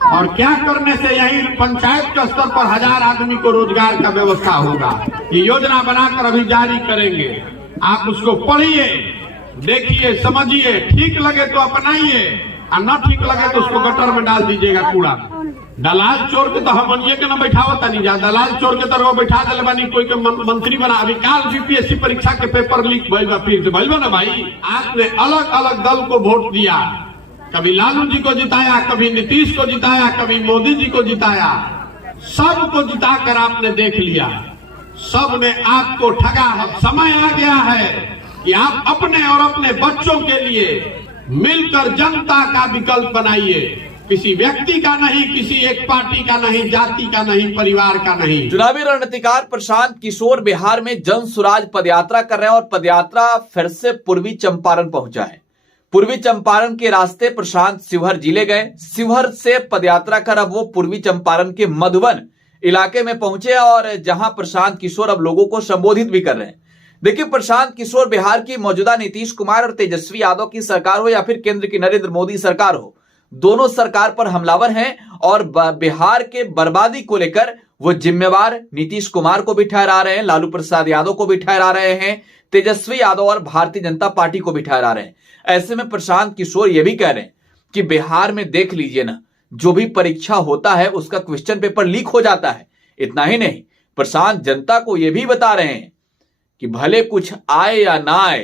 और क्या करने से यही पंचायत के स्तर पर 1000 आदमी को रोजगार का व्यवस्था होगा। ये योजना बनाकर अभी जारी करेंगे। आप उसको पढ़िए, देखिए, समझिए, ठीक लगे तो अपनाइए और न ठीक लगे तो उसको गटर में डाल दीजिएगा, कूड़ा। दलाल चोर के तो हम के न बैठावता नहीं जा, दलाल चोर के तरह बैठा दिले बानी, कोई के मंत्री बना। अभी काल बीपीएससी परीक्षा के पेपर लीक भइल बा, फिर से भइल बा ना भाई। आपने अलग अलग दल को वोट दिया, कभी लालू जी को जिताया, कभी नीतीश को जिताया, कभी मोदी जी को जिताया। सबको जिताकर आपने देख लिया, सब ने आपको ठगा है। समय आ गया है कि आप अपने और अपने बच्चों के लिए मिलकर जनता का विकल्प बनाइए। किसी व्यक्ति का नहीं, किसी एक पार्टी का नहीं, जाति का नहीं, परिवार का नहीं। चुनावी रणनीतिकार प्रशांत किशोर बिहार में जन सुराज पदयात्रा कर रहे हैं और पदयात्रा फिर से पूर्वी चंपारण पहुंचा है। पूर्वी चंपारण के रास्ते प्रशांत शिवहर जिले गए, शिवहर से पदयात्रा कर अब वो पूर्वी चंपारण के मधुबन इलाके में पहुंचे और जहां प्रशांत किशोर अब लोगों को संबोधित भी कर रहे हैं। देखिए, प्रशांत किशोर बिहार की मौजूदा नीतीश कुमार और तेजस्वी यादव की सरकार हो या फिर केंद्र की नरेंद्र मोदी सरकार हो, दोनों सरकार पर हमलावर हैं और बिहार के बर्बादी को लेकर वो जिम्मेवार नीतीश कुमार को भी ठहरा रहे हैं, लालू प्रसाद यादव को भी ठहरा रहे हैं, तेजस्वी यादव और भारतीय जनता पार्टी को भी ठहरा रहे हैं। ऐसे में प्रशांत किशोर ये भी कह रहे हैं कि बिहार में देख लीजिए ना, जो भी परीक्षा होता है उसका क्वेश्चन पेपर लीक हो जाता है। इतना ही नहीं, प्रशांत जनता को यह भी बता रहे हैं कि भले कुछ आए या ना आए,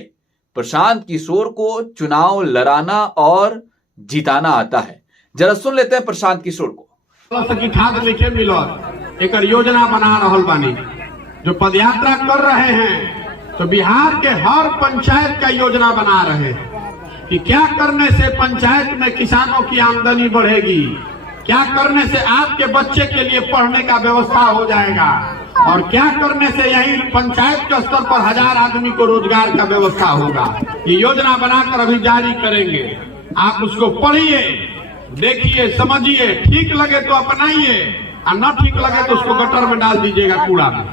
प्रशांत किशोर को चुनाव लड़ाना और जिताना आता है। जरा सुन लेते हैं प्रशांत किशोर को। खाद लिखे मिलत एक योजना बना रहल बानी, जो पदयात्रा कर रहे हैं तो बिहार के हर पंचायत का योजना बना रहे हैं कि क्या करने से पंचायत में किसानों की आमदनी बढ़ेगी, क्या करने से आपके बच्चे के लिए पढ़ने का व्यवस्था हो जाएगा, और क्या करने से यही पंचायत के स्तर पर 1000 आदमी को रोजगार का व्यवस्था होगा। ये योजना बनाकर अभी जारी करेंगे। आप उसको पढ़िए, देखिए, समझिए, ठीक लगे तो अपनाइए और न ठीक लगे तो उसको गटर में डाल दीजिएगा, कूड़ा में।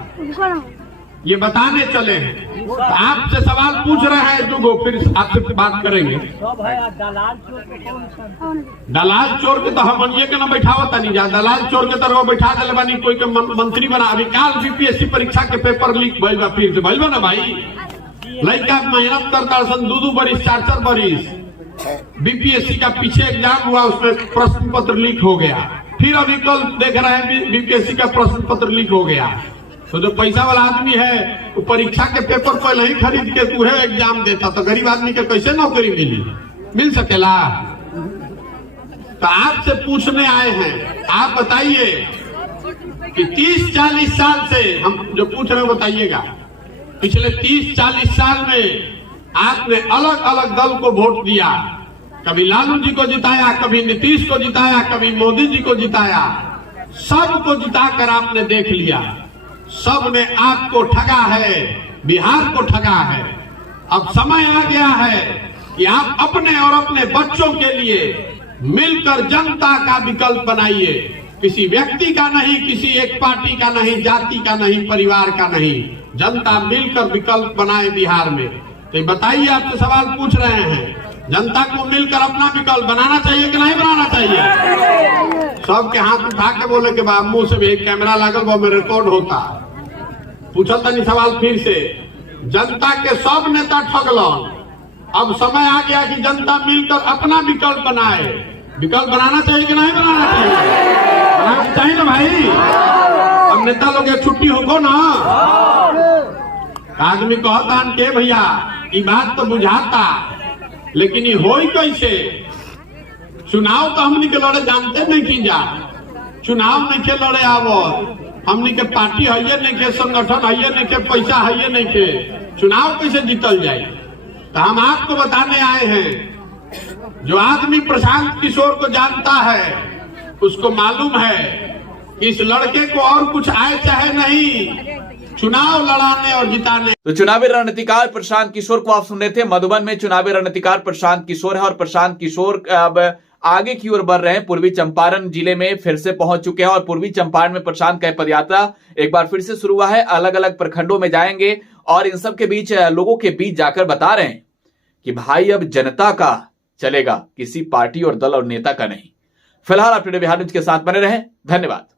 ये बताने चले हैं, तो आपसे सवाल पूछ रहे हैं दुगो, फिर आपसे बात करेंगे। दलाल चोर के तो हम के न बैठावता नहीं जा, दलाल चोर के तरह बैठा दिले बानी, कोई के मंत्री बना। अभी काल बीपीएससी परीक्षा के पेपर लीक भइल बा, फिर से भइल बा ना भाई। लड़का मेहनत करता सन 2-2 बरिस, 4-4 बरिस, बीपीएससी का पीछे एग्जाम हुआ, उसमें प्रश्न पत्र लीक हो गया। फिर अभी कल देख रहे हैं बीपीएससी का प्रश्न पत्र लीक हो गया। तो जो पैसा वाला आदमी है वो परीक्षा के पेपर पहले ही खरीद के तू है एग्जाम देता, तो गरीब आदमी के कैसे नौकरी मिल सकेला। तो आपसे पूछने आए हैं, आप बताइए कि 30-40 साल से हम जो पूछ रहे हैं बताइएगा, पिछले 30-40 साल में आपने अलग अलग दल को वोट दिया, कभी लालू जी को जिताया, कभी नीतीश को जिताया, कभी मोदी जी को जिताया। सबको जिताकर आपने देख लिया, सब ने आपको ठगा है, बिहार को ठगा है। अब समय आ गया है कि आप अपने और अपने बच्चों के लिए मिलकर जनता का विकल्प बनाइए। किसी व्यक्ति का नहीं, किसी एक पार्टी का नहीं, जाति का नहीं, परिवार का नहीं, जनता मिलकर विकल्प बनाए बिहार में। तो बताइए, आपसे सवाल पूछ रहे हैं, जनता को मिलकर अपना विकल्प बनाना चाहिए कि नहीं बनाना चाहिए? सबके हाथ उठा के बोले के बाद मुंह से भी एक कैमरा लागल, वो में रिकॉर्ड होता। पूछल तनी सवाल फिर से, जनता के सब नेता ठगलन, अब समय आ गया कि जनता मिलकर अपना विकल्प बनाए। विकल्प बनाना चाहिए कि नहीं बनाना चाहिए? बनाना चाहिए ना भाई। अब नेता लोग एक छुट्टी होगो ना, आदमी कहता के भैया ये बात तो बुझाता, लेकिन ये हो कैसे? चुनाव तो हमनी के लड़े जानते नहीं की जा, चुनाव नहीं के लड़े आवो, हमनी के पार्टी है नहीं के, संगठन है नहीं के, पैसा है नहीं के, चुनाव कैसे जीतल जाए? तो हम आपको बताने आए हैं, जो आदमी प्रशांत किशोर को जानता है उसको मालूम है कि इस लड़के को और कुछ आए चाहे नहीं, चुनाव लड़ाने और जिताने। तो चुनावी रणनीतिकार प्रशांत किशोर को आप सुन रहे थे। मधुबन में चुनावी रणनीतिकार प्रशांत किशोर है और प्रशांत किशोर अब आगे की ओर बढ़ रहे हैं। पूर्वी चंपारण जिले में फिर से पहुंच चुके हैं और पूर्वी चंपारण में प्रशांत का पदयात्रा एक बार फिर से शुरू हुआ है। अलग अलग प्रखंडों में जाएंगे और इन सब के बीच, लोगों के बीच जाकर बता रहे हैं कि भाई अब जनता का चलेगा, किसी पार्टी और दल और नेता का नहीं। फिलहाल आप टुडे बिहार न्यूज के साथ बने रहें। धन्यवाद।